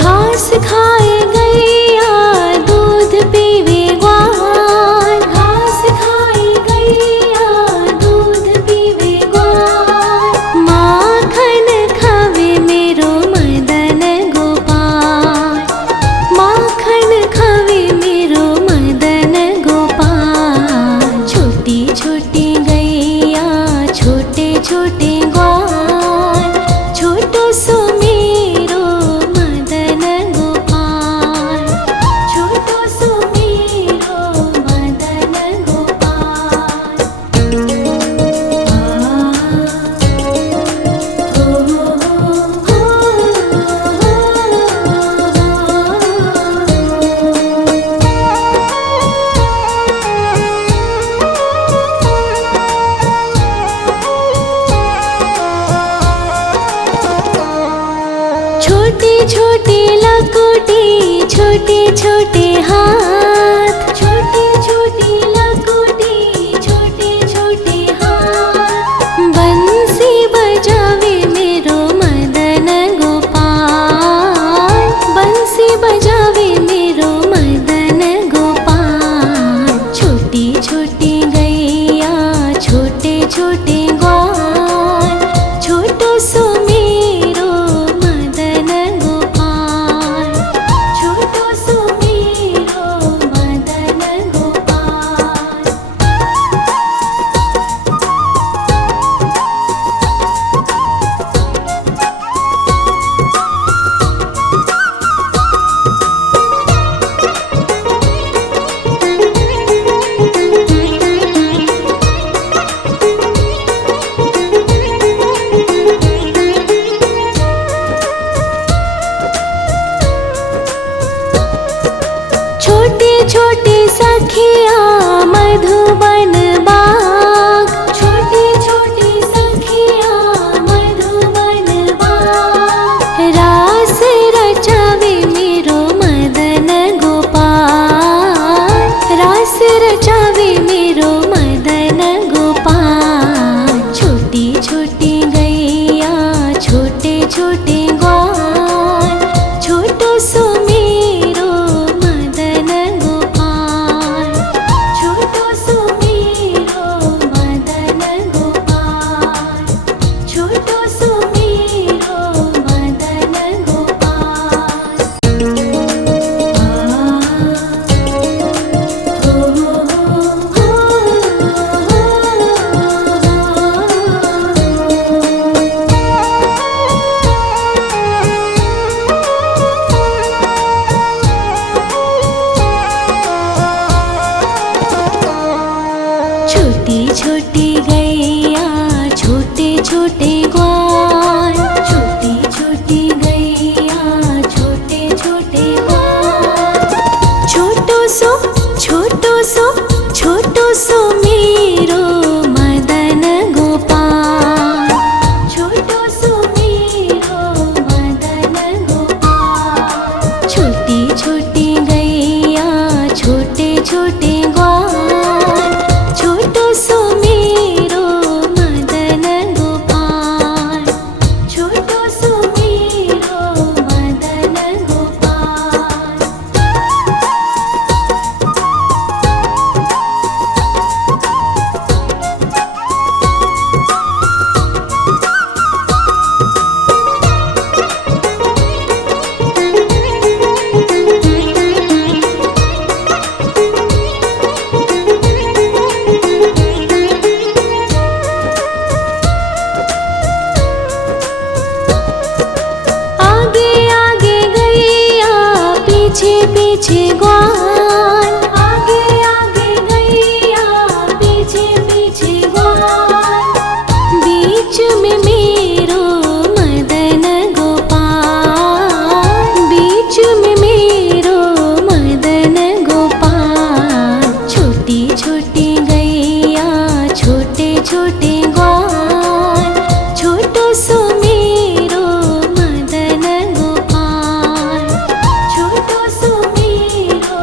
घास खाए गैया दूध पीवे ग्वाल, घास खाए गैया दूध पीवे ग्वाल। माखन खावे मेरो मदन गोपाल, माखन खावे मेरो मदन गोपाल। छोटी छोटी गैया छोटे छोटे ग्वाल, छोटो सो मेरो मदन गोपाल, छोटो सो मेरो मदन गोपाल। छोटी छोटी लकोटी छोटे छोटे हाथ, छोटी छोटी लकोटी छोटे छोटे हाथ। बंसी बजावे मेरो मदन गोपाल, बंसी बजावे मेरो मदन गोपाल। छोटी छोटी गैया छोटे छोटे ग्वाल, छोटो सो मेरो मदन गोपाल, छोटो सो मेरो मदन गोपाल। छोटे छोटे सखिया मधुबन बाग, छोटे छोटे सखिया मधुबन बाग। रास रचावे मेरो मदन गोपाल, रास रचावे मेरो मदन गोपाल। छोटी छोटी गैया छोटे छोटे ग्वाल, छोटो सो मेरो मदन गोपाल, छोटो सो मेरो मदन गोपाल, छोटो सो मेरो मदन गोपाल। छोटी छोटी गैया छोटे छोटे ग्वाल, छोटी छोटी गैया छोटे छोटे ग्वाल। छोटो सो छोटो सो छोटो सो मेरो मदन गोपाल, छोटो सो मेरो मदन गोपाल। छोटी छोटी गैया छोटे छोटे ग्वाल, छोटो सो मेरो मदन गोपाल, छोटो सो मेरो मदन गोपाल। आगे आगे गैया पीछे पीछे ग्वाल, आगे आगे गैया पीछे पीछे ग्वाल। बीच में मेरो मदन गोपाल, बीच में मेरो मदन गोपाल। छोटी छोटी गैया छोटे छोटे ग्वाल, छोटो सो मेरो मदन गोपाल, छोटो सो मेरो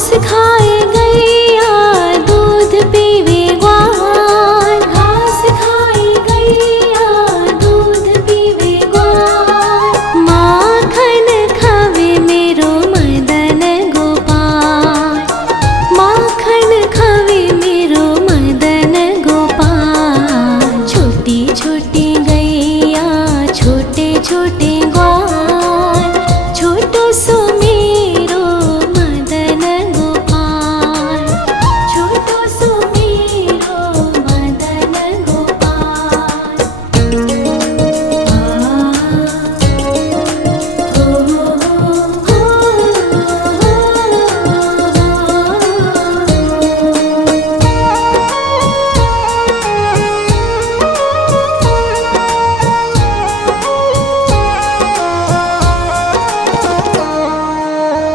घास खाए गैया दूध पीवे ग्वाल, घास खाए गैया दूध पीवे ग्वाल, माखन खावे मेरो मदन गोपाल, माखन खावे मेरो मदन गोपाल। छोटी छोटी गैया छोटे छोटे ग्वाल, छोटो सो मेरो मदन गोपाल, छोटो सो मेरो मदन गोपाल।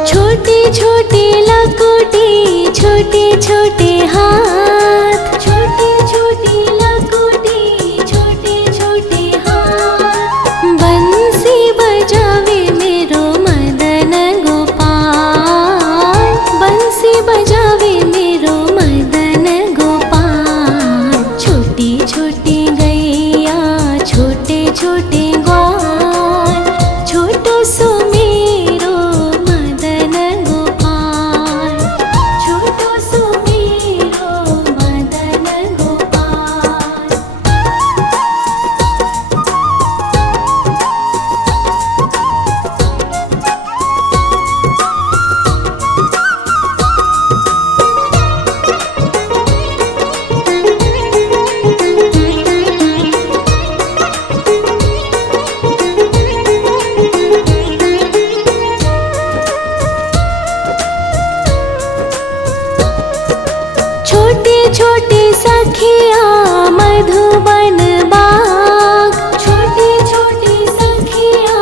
छोटे छोटे लकोटी छोटे छोटे हाथ, छोटे छोटे लकोटी छोटे छोटे हाथ, बंसी बजावे मेरो मदन गोपाल, बंसी बजावे मेरो मदन गोपाल। छोटी छोटी गैया छोटे छोटे ग्वाल, छोटो सो मेरो मदन गोपाल, छोटो सो मेरो मदन गोपाल। छोटे छोटे सखिया मधुबन बाग, छोटे छोटे सखिया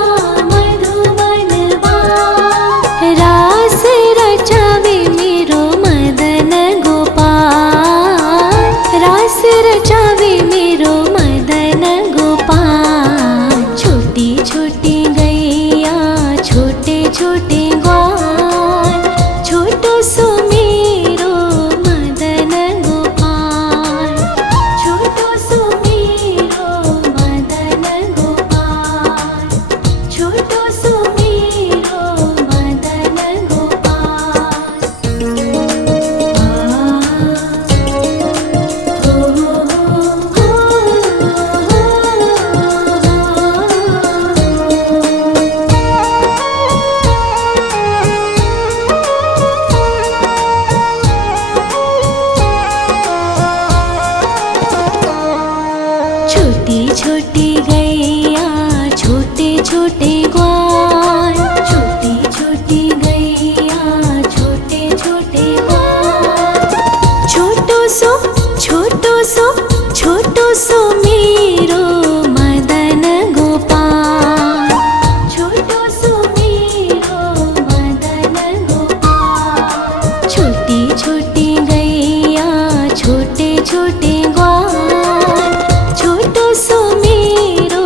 मधुबन बाग, रास रचावे मेरो मदन गोपाल, रास रचावे मेरो मदन गोपाल। छोटी छोटी गैया छोटे छोटे ग्वाल, छोटो सो मेरो मदन गोपाल, छोटो सो मेरो मदन गोपाल, छोटो सो मेरो मदन गोपाल। छोटी छोटी गैया छोटे छोटे ग्वाल, छोटी छोटी गैया छोटे छोटे ग्वाल, छोटो सो छोटो सो छोटो सो मेरो मदन गोपाल, छोटो सो मेरो मदन गोपाल। छोटी छोटी गैया छोटे छोटे ग्वाल, छोटो सो मेरो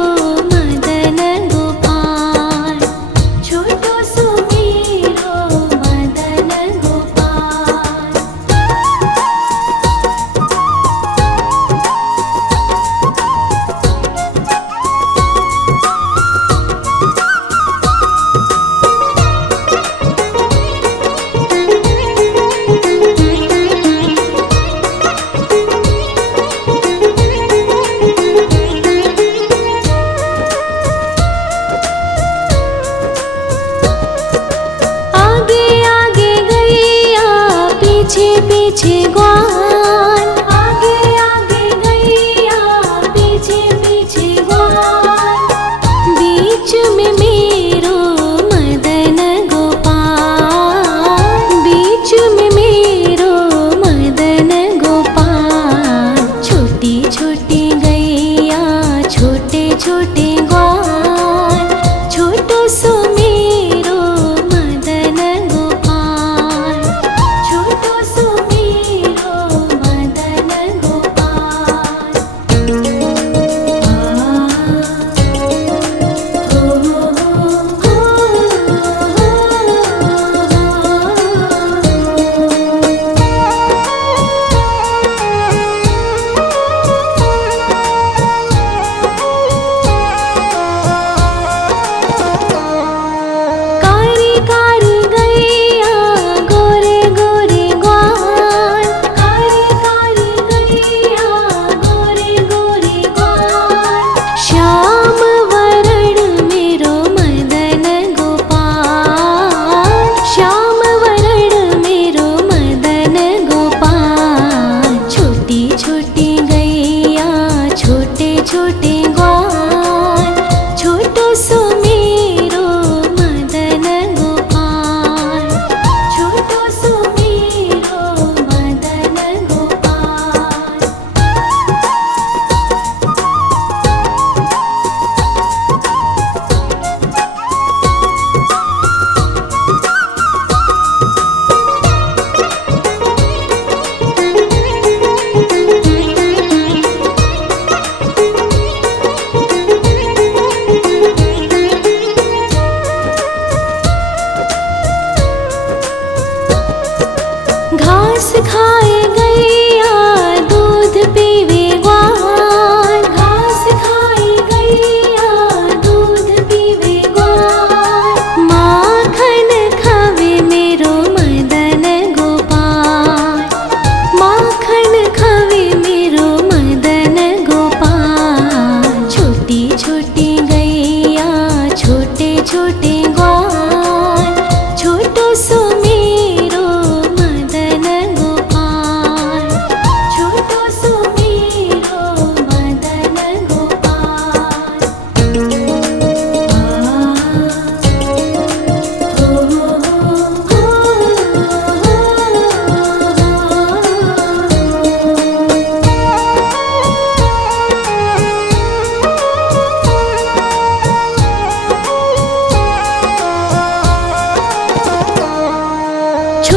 मदन गोपाल, छोटो सो मेरो मदन गोपाल। आगे आगे गैया पीछे पीछे ग्वाल, आगे आगे गैया पीछे पीछे ग्वाल, बीच में मेरो मदन गोपाल, बीच में मेरो मदन गोपाल। छोटी छोटी गैया छोटे छोटे ग्वाल, छोटो सो मेरो मदन गोपाल, छोटो सो मेरो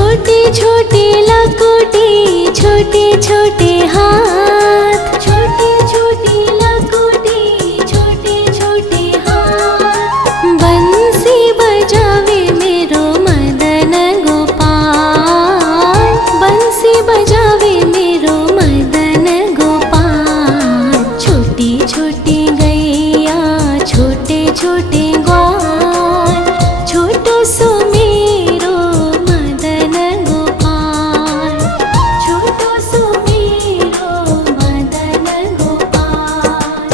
छोटे छोटे लकोटे छोटे छोटे हाथ, छोटे छोटे लकोटे छोटे छोटे हाथ। बंसी बजावे मेरो मदन गोपाल, बंसी बजावे मेरो मदन गोपाल। छोटी छोटी गैया छोटे छोटे ग्वाल, छोटो सो मेरो मदन गोपाल, छोटो सो मेरो मदन गोपाल।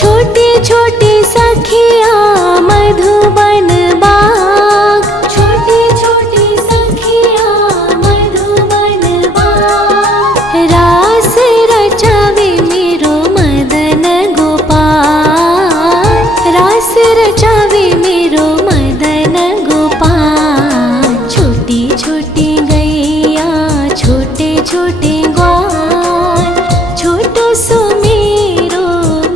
छोटे छोटे सखिया मधुबन बाग, छोटे छोटे सखिया मधुबन बाग। रास रचावे मेरो मदन गोपाल, रास रचावे मेरो मदन गोपाल। छोटी छोटी गैया छोटे छोटे ग्वाल, छोटो सो मेरो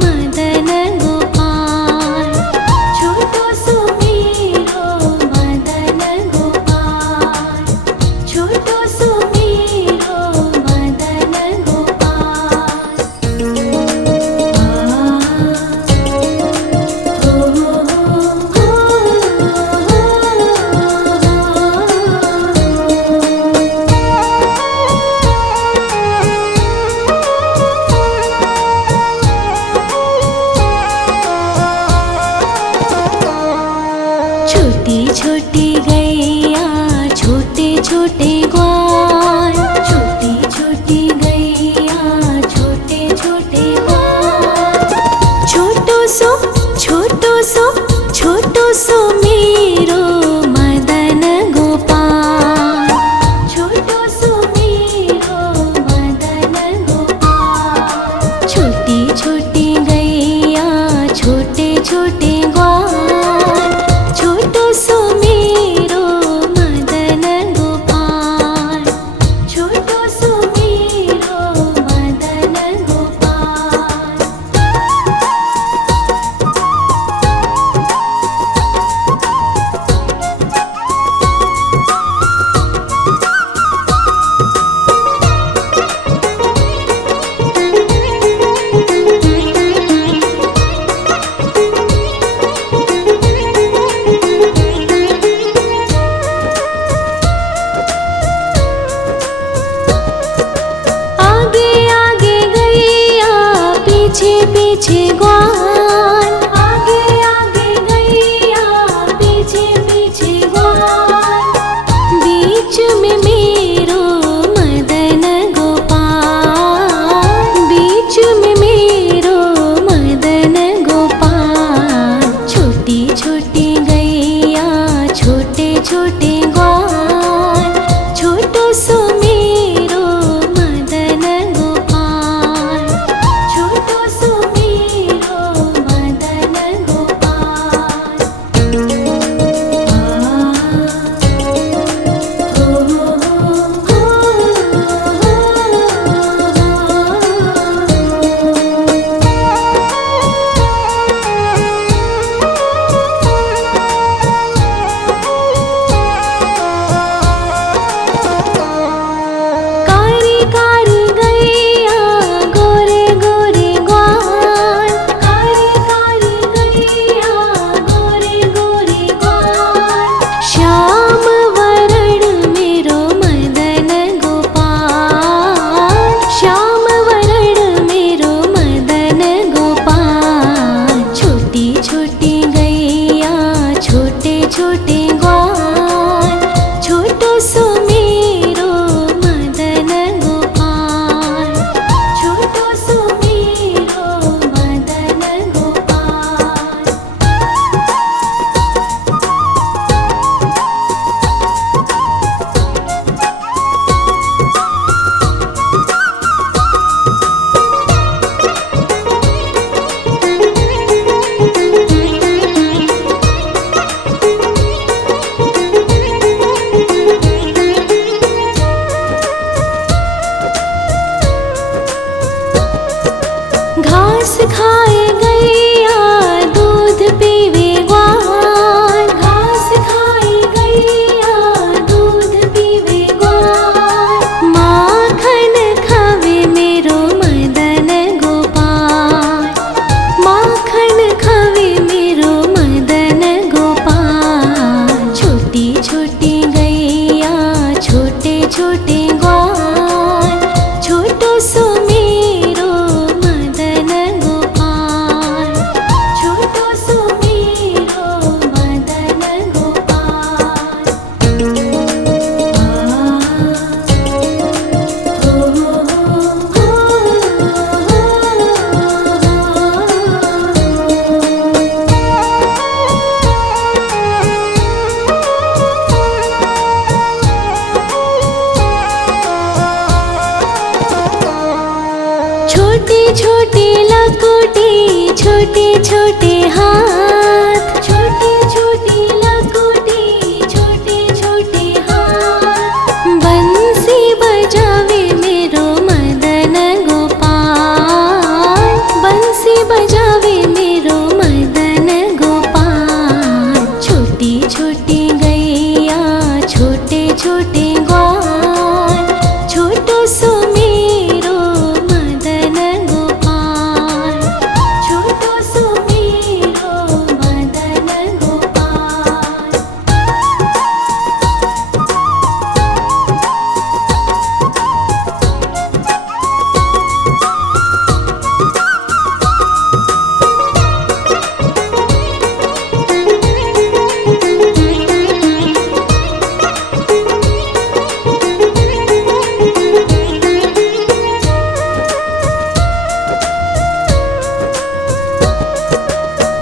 मदन गोपाल, छोटो सो मेरो मदन गोपाल, छोटो सो मेरो मदन गोपाल। छोटी छोटी गैया छोटे छोटे ग्वाल, छोटी छोटी गैया छोटे छोटे ग्वाल। छोटो सो छोटो सो छोटो सो मेरो मदन गोपाल, छोटो सो मेरो मदन गोपाल। छोटी छोटी गैया छोटे छोटे ग्वाल, छोटो सो मेरो मदन गोपाल, छोटो सो मेरो मदन गोपाल। आगे आगे गैया पीछे पीछे ग्वाल, आगे आगे गैया पीछे पीछे ग्वाल। बीच में मेरो मदन गोपाल, बीच में मेरो मदन गोपाल। छोटी छोटी गैया छोटे छोटे ग्वाल, छोटो सो मेरो मदन गोपाल, छोटो सो मेरो छोटी लकुटी छोटे छोटे हाथ, छोटी छोटी लकुटी छोटे छोटे हाथ। बंसी बजावे मेरो मदन गोपाल, बंसी बजावे मेरो मदन गोपाल। छोटी छोटी गैया छोटे छोटे ग्वाल, छोटो सो मेरो मदन गोपाल, छोटो सो मेरो मदन गोपाल।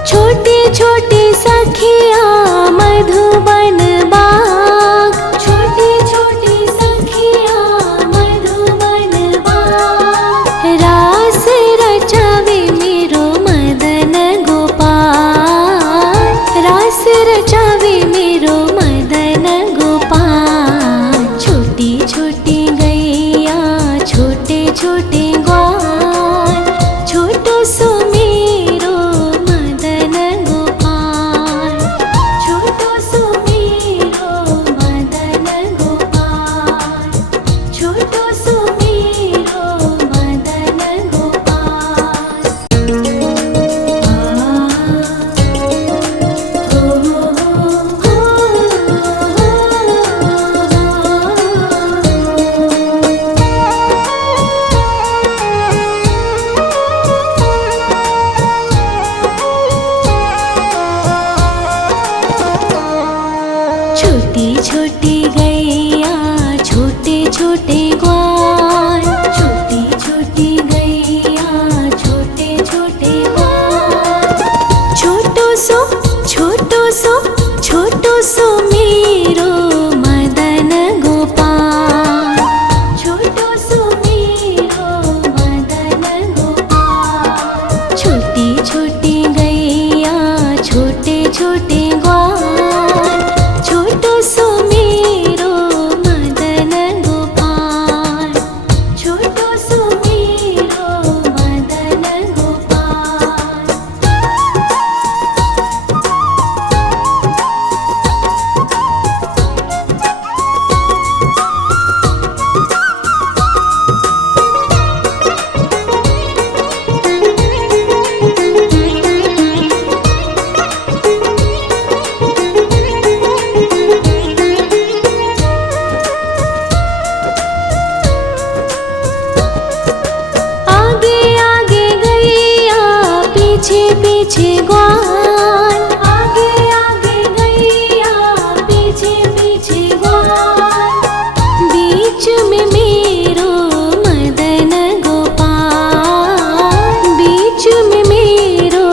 छोटी छोटी सखिया मधुबन बाग, छोटी छोटी सखिया मधुबन बाग। रास रचावे मेरो मदन गोपाल, रास रचावे मेरो मदन गोपाल। छोटी छोटी गैया छोटे छोटे ग्वाल, छोटो सो मेरो मदन गोपाल, छोटो सो मेरो मदन गोपाल, छोटो सो मेरो मदन गोपाल। छोटी छोटी गैया छोटे छोटे ग्वाल, छोटी छोटी गैया छोटे छोटे ग्वाल। छोटो सो छोटो सो छोटो सो मेरो मदन गोपाल, छोटो सो मेरो मदन गोपाल। छोटी छोटी गैया छोटे छोटे ग्वाल, छोटो सो मेरो मदन गोपाल, छोटो सो मेरो मदन गोपाल। आगे आगे गैया पीछे पीछे ग्वाल, आगे आगे गैया पीछे पीछे ग्वाल। बीच में मेरो मदन गोपाल, बीच में मेरो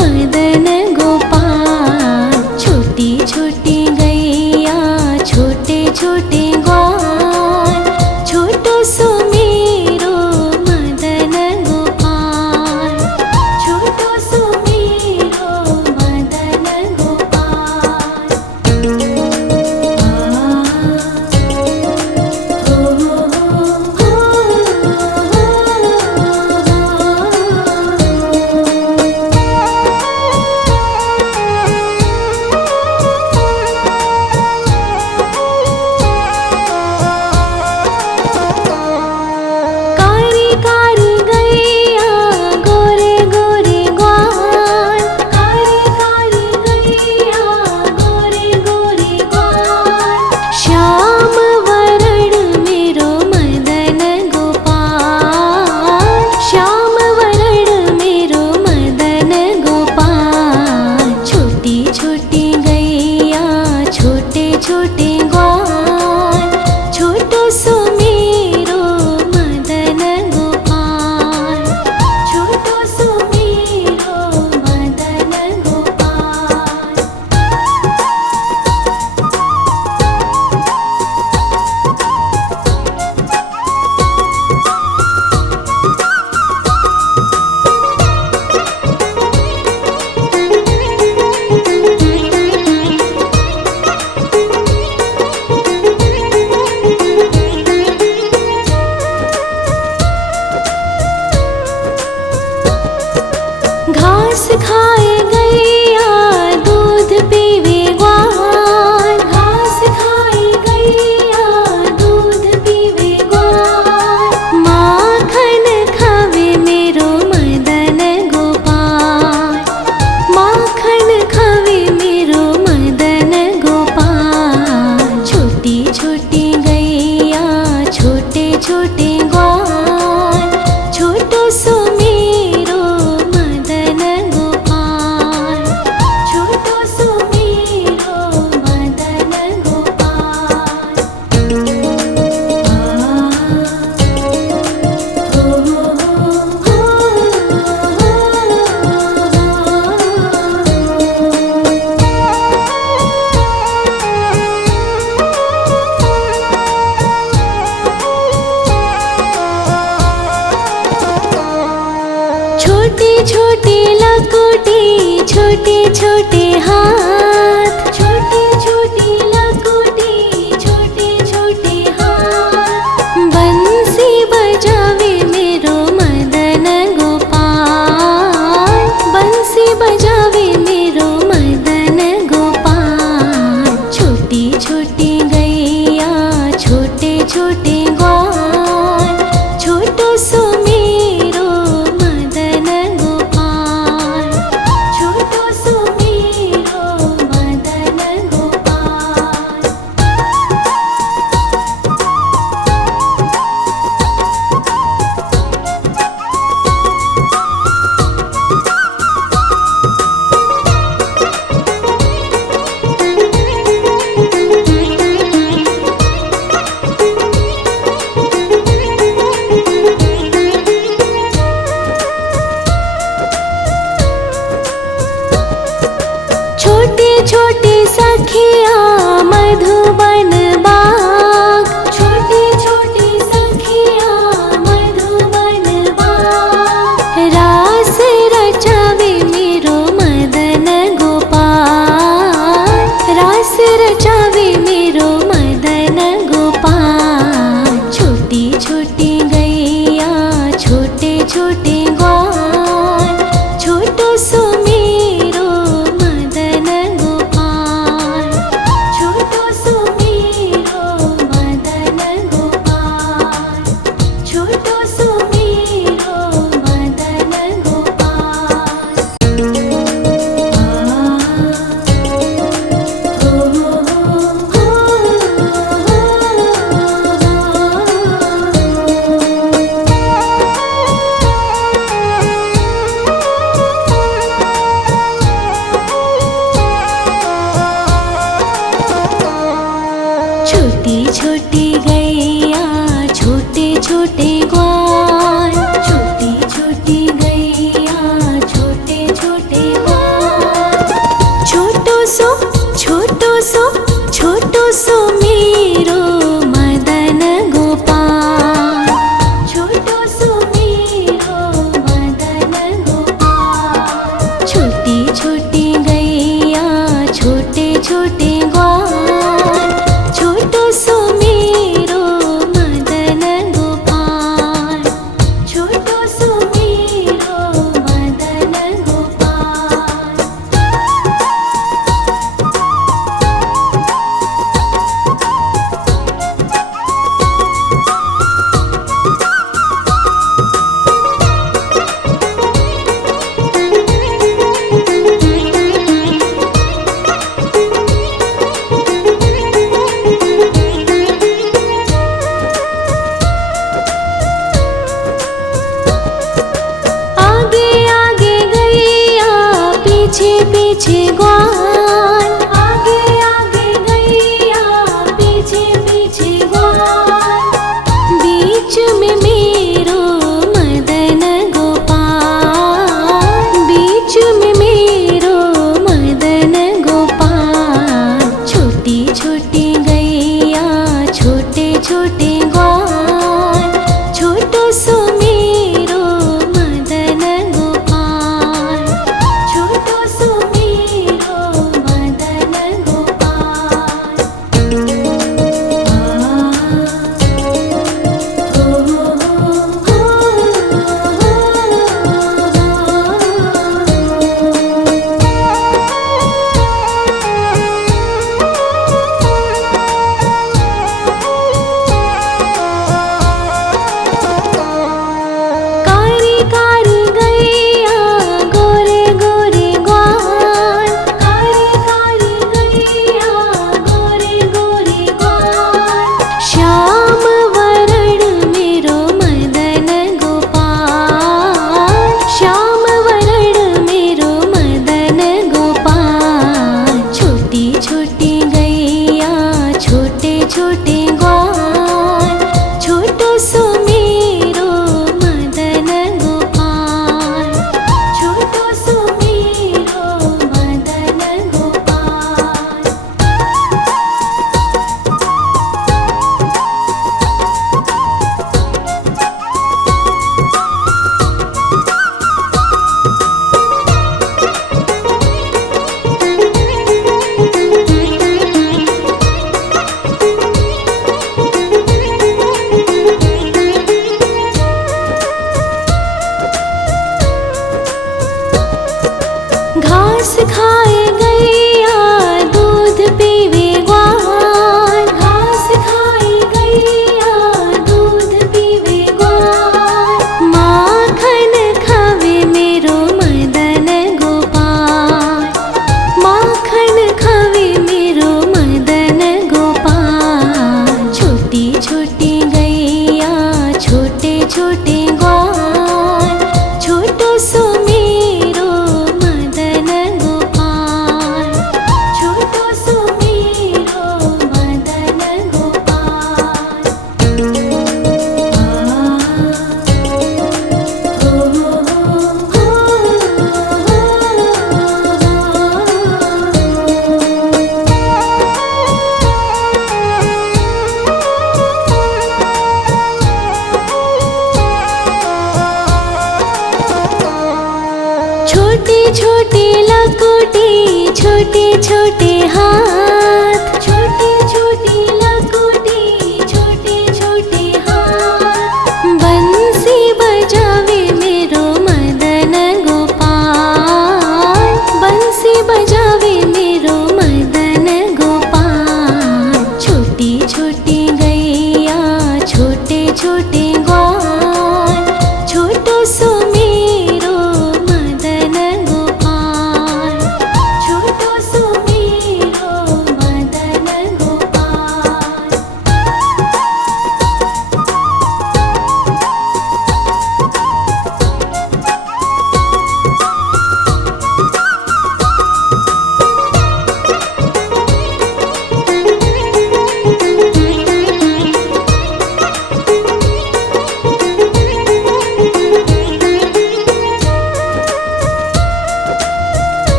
मदन गोपाल। छोटी छोटी गैया छोटे छोटे ग्वाल, छोटो सो मेरो मदन गोपाल, छोटो सो मेरो घास खाए गैया दूध पीवे ग्वाल, घास खाए गैया दूध पीवे ग्वाल। माखन खावे मेरो मदन गोपाल, माखन खावे मेरो मदन गोपाल। छोटी छोटी गैया छोटे छोटे ग्वाल, छोटो सो मेरो मदन गोपाल, छोटो सो मेरो मदन गोपाल। छोटी छोटी लकुटी छोटे छोटे हाथ, छोटी छोटी लकुटी छोटे छोटे हाथ। बंसी बजावे मेरो मदन गोपाल, बंसी बजावे मेरो मदन गोपाल। छोटी छोटी गैया छोटे छोटे ग्वाल, छोटो सो मेरो मदन गोपाल, छोटो सो मेरो मदन गोपाल। छोटे छोटे सखिया मधुबन बाग, छोटे छोटे सखिया मधुबन बाग। रास रचावे मेरो मदन गोपाल, रास रचावे मेरो मदन गोपाल। छोटी छोटी गैया छोटे छोटे ग्वाल, छोटो सो मेरो मदन गोपाल, छोटो सो मेरो मदन गोपाल, छोटो सो मेरो मदन गोपाल। छोटी छोटी गैया छोटे छोटे ग्वाल, छोटी छोटी गैया छोटे छोटे ग्वाल। छोटो सो छोटो सो छोटो सो मेरो मदन गोपाल, छोटो सो मेरो मदन गोपाल। छोटी छोटी गैया छोटे छोटे ग्वाल, छोटो सो मेरो मदन गोपाल, छोटो सो मेरो मदन गोपाल। आगे आगे गैया पीछे पीछे ग्वाल, आगे आगे गैया पीछे पीछे ग्वाल। बीच में मेरो मदन गोपाल, बीच में मेरो मदन गोपाल। छोटी छोटी गैया छोटे छोटे ग्वाल, छोटो सो मेरो मदन गोपाल, छोटो सो मेरो छोटे लकोटे छोटे छोटे हाथ।